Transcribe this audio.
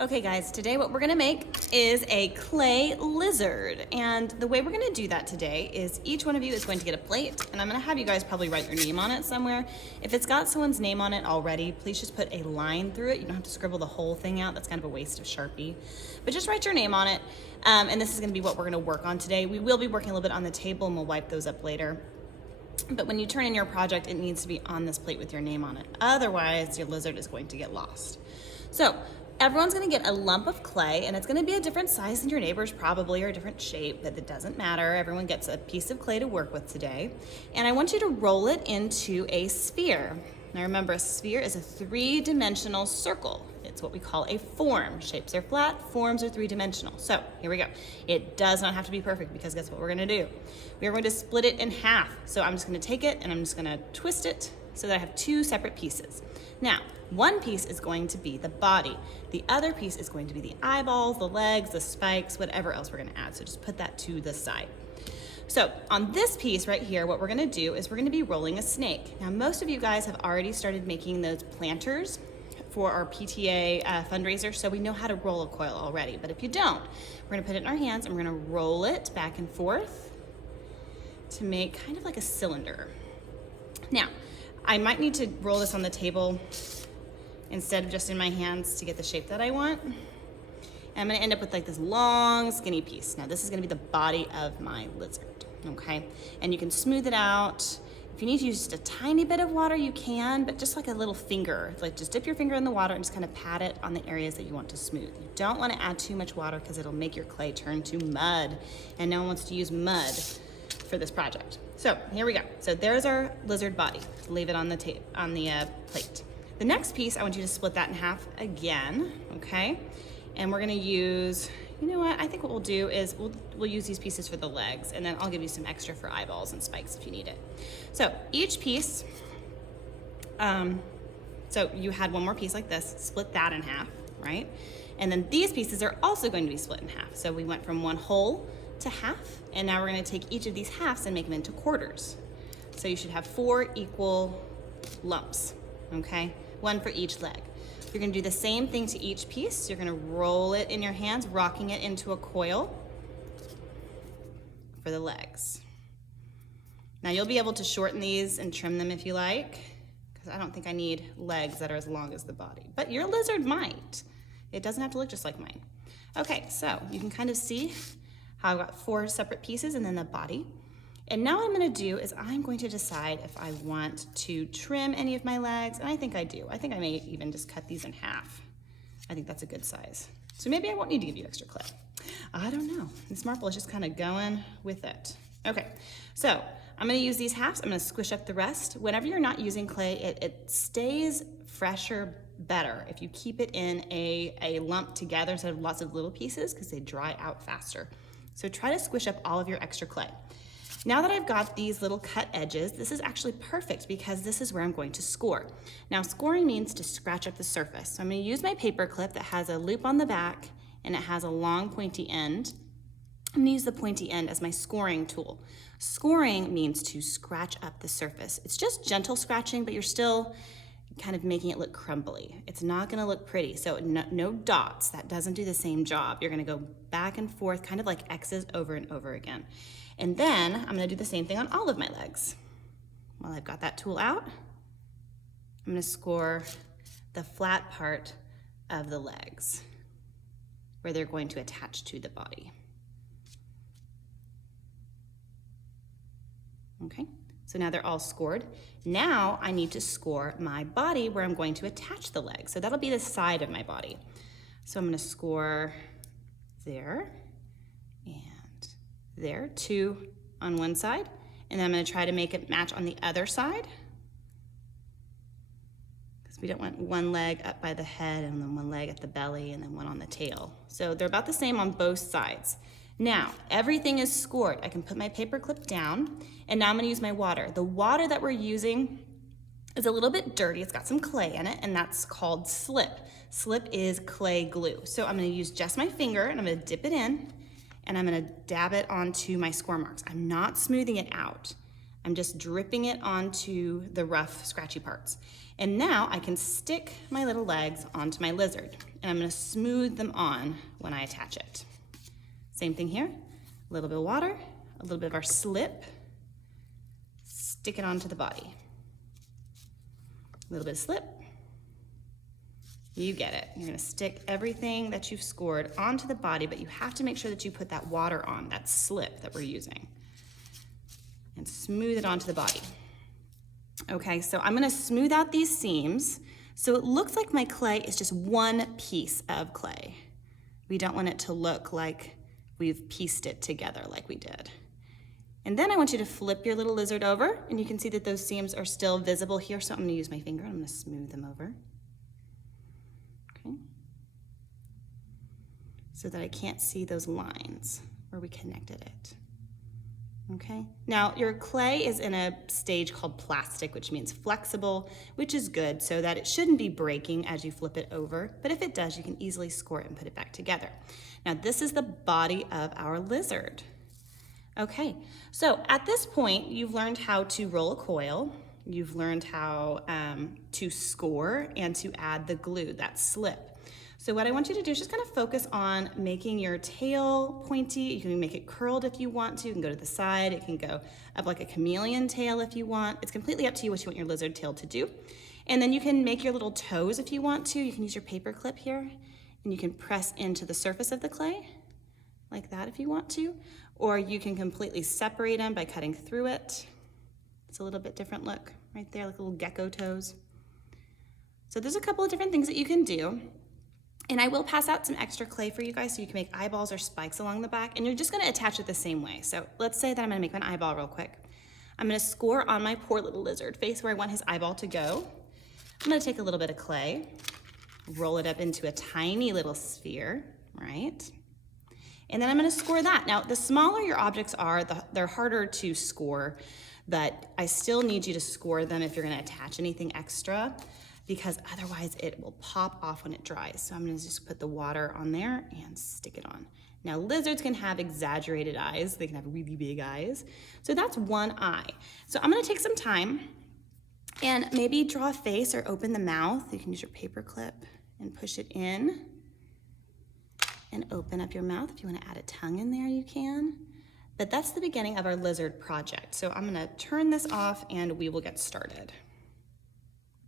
Okay guys, today what we're gonna make is a clay lizard. And the way we're gonna do that today is each one of you is going to get a plate, and I'm gonna have you guys probably write your name on it somewhere. If it's got someone's name on it already, please just put a line through it. You don't have to scribble the whole thing out. That's kind of a waste of Sharpie. But just write your name on it. And this is gonna be what we're gonna work on today. We will be working a little bit on the table and we'll wipe those up later. But when you turn in your project, it needs to be on this plate with your name on it. Otherwise, your lizard is going to get lost. So everyone's gonna get a lump of clay, and it's gonna be a different size than your neighbor's probably, or a different shape, but it doesn't matter. Everyone gets a piece of clay to work with today. And I want you to roll it into a sphere. Now remember, a sphere is a three-dimensional circle. It's what we call a form. Shapes are flat, forms are three-dimensional. So here we go. It does not have to be perfect, because guess what we're gonna do? We are going to split it in half. So I'm just gonna take it and I'm just gonna twist it so that I have two separate pieces. Now, one piece is going to be the body. The other piece is going to be the eyeballs, the legs, the spikes, whatever else we're gonna add. So just put that to the side. So on this piece right here, what we're gonna do is we're gonna be rolling a snake. Now, most of you guys have already started making those planters for our PTA fundraiser, so we know how to roll a coil already. But if you don't, we're gonna put it in our hands and we're gonna roll it back and forth to make kind of like a cylinder. Now, I might need to roll this on the table instead of just in my hands to get the shape that I want. And I'm gonna end up with like this long, skinny piece. Now this is gonna be the body of my lizard, okay? And you can smooth it out. If you need to use just a tiny bit of water, you can, but just like a little finger, like just dip your finger in the water and just kind of pat it on the areas that you want to smooth. You don't wanna add too much water because it'll make your clay turn to mud, and no one wants to use mud for this project. So here we go. So there's our lizard body. Leave it on the plate. The next piece, I want you to split that in half again, okay? And we're gonna use, you know what? I think what we'll do is we'll use these pieces for the legs, and then I'll give you some extra for eyeballs and spikes if you need it. So each piece, so you had one more piece like this, split that in half, right? And then these pieces are also going to be split in half. So we went from one whole to half, and now we're gonna take each of these halves and make them into quarters. So you should have 4 equal lumps, okay? One for each leg. You're gonna do the same thing to each piece. You're gonna roll it in your hands, rocking it into a coil for the legs. Now you'll be able to shorten these and trim them if you like, because I don't think I need legs that are as long as the body, but your lizard might. It doesn't have to look just like mine. Okay, so you can kind of see how I've got 4 separate pieces and then the body. And now what I'm gonna do is I'm going to decide if I want to trim any of my legs, and I think I do. I think I may even just cut these in half. I think that's a good size. So maybe I won't need to give you extra clay. I don't know. Mrs.Marple is just kind of going with it. Okay, so I'm gonna use these halves. I'm gonna squish up the rest. Whenever you're not using clay, it stays fresher better if you keep it in a lump together instead of lots of little pieces, because they dry out faster. So try to squish up all of your extra clay. Now that I've got these little cut edges, this is actually perfect because this is where I'm going to score. Now scoring means to scratch up the surface. So I'm gonna use my paper clip that has a loop on the back and it has a long pointy end. I'm gonna use the pointy end as my scoring tool. Scoring means to scratch up the surface. It's just gentle scratching, but you're still kind of making it look crumbly. It's not gonna look pretty, so no dots. That doesn't do the same job. You're gonna go back and forth, kind of like X's over and over again. And then I'm gonna do the same thing on all of my legs. While I've got that tool out, I'm gonna score the flat part of the legs where they're going to attach to the body. Okay, so now they're all scored. Now I need to score my body where I'm going to attach the legs. So that'll be the side of my body. So I'm gonna score there and there, 2 on one side, and then I'm gonna try to make it match on the other side, because we don't want one leg up by the head and then one leg at the belly and then one on the tail. So they're about the same on both sides. Now, everything is scored. I can put my paper clip down, and now I'm gonna use my water. The water that we're using is a little bit dirty. It's got some clay in it, and that's called slip. Slip is clay glue. So I'm gonna use just my finger, and I'm gonna dip it in, and I'm gonna dab it onto my score marks. I'm not smoothing it out. I'm just dripping it onto the rough, scratchy parts. And now I can stick my little legs onto my lizard, and I'm gonna smooth them on when I attach it. Same thing here, a little bit of water, a little bit of our slip, stick it onto the body. A little bit of slip, you get it. You're gonna stick everything that you've scored onto the body, but you have to make sure that you put that water on, that slip that we're using, and smooth it onto the body. Okay, so I'm gonna smooth out these seams so it looks like my clay is just one piece of clay. We don't want it to look like we've pieced it together like we did. And then I want you to flip your little lizard over, and you can see that those seams are still visible here, so I'm gonna use my finger, I'm gonna smooth them over. Okay. So that I can't see those lines where we connected it. Okay, now your clay is in a stage called plastic, which means flexible, which is good so that it shouldn't be breaking as you flip it over, but if it does, you can easily score it and put it back together. Now this is the body of our lizard. Okay, so at this point, you've learned how to roll a coil, you've learned how to score and to add the glue, that slip. So what I want you to do is just kind of focus on making your tail pointy. You can make it curled if you want to. You can go to the side. It can go up like a chameleon tail if you want. It's completely up to you what you want your lizard tail to do. And then you can make your little toes if you want to. You can use your paper clip here, and you can press into the surface of the clay like that if you want to. Or you can completely separate them by cutting through it. It's a little bit different look right there, like little gecko toes. So there's a couple of different things that you can do. And I will pass out some extra clay for you guys so you can make eyeballs or spikes along the back, and you're just gonna attach it the same way. So let's say that I'm gonna make an eyeball real quick. I'm gonna score on my poor little lizard face where I want his eyeball to go. I'm gonna take a little bit of clay, roll it up into a tiny little sphere, right? And then I'm gonna score that. Now, the smaller your objects are, they're harder to score, but I still need you to score them if you're gonna attach anything extra, because otherwise it will pop off when it dries. So I'm gonna just put the water on there and stick it on. Now lizards can have exaggerated eyes. They can have really big eyes. So that's one eye. So I'm gonna take some time and maybe draw a face or open the mouth. You can use your paper clip and push it in and open up your mouth. If you wanna add a tongue in there, you can. But that's the beginning of our lizard project. So I'm gonna turn this off and we will get started.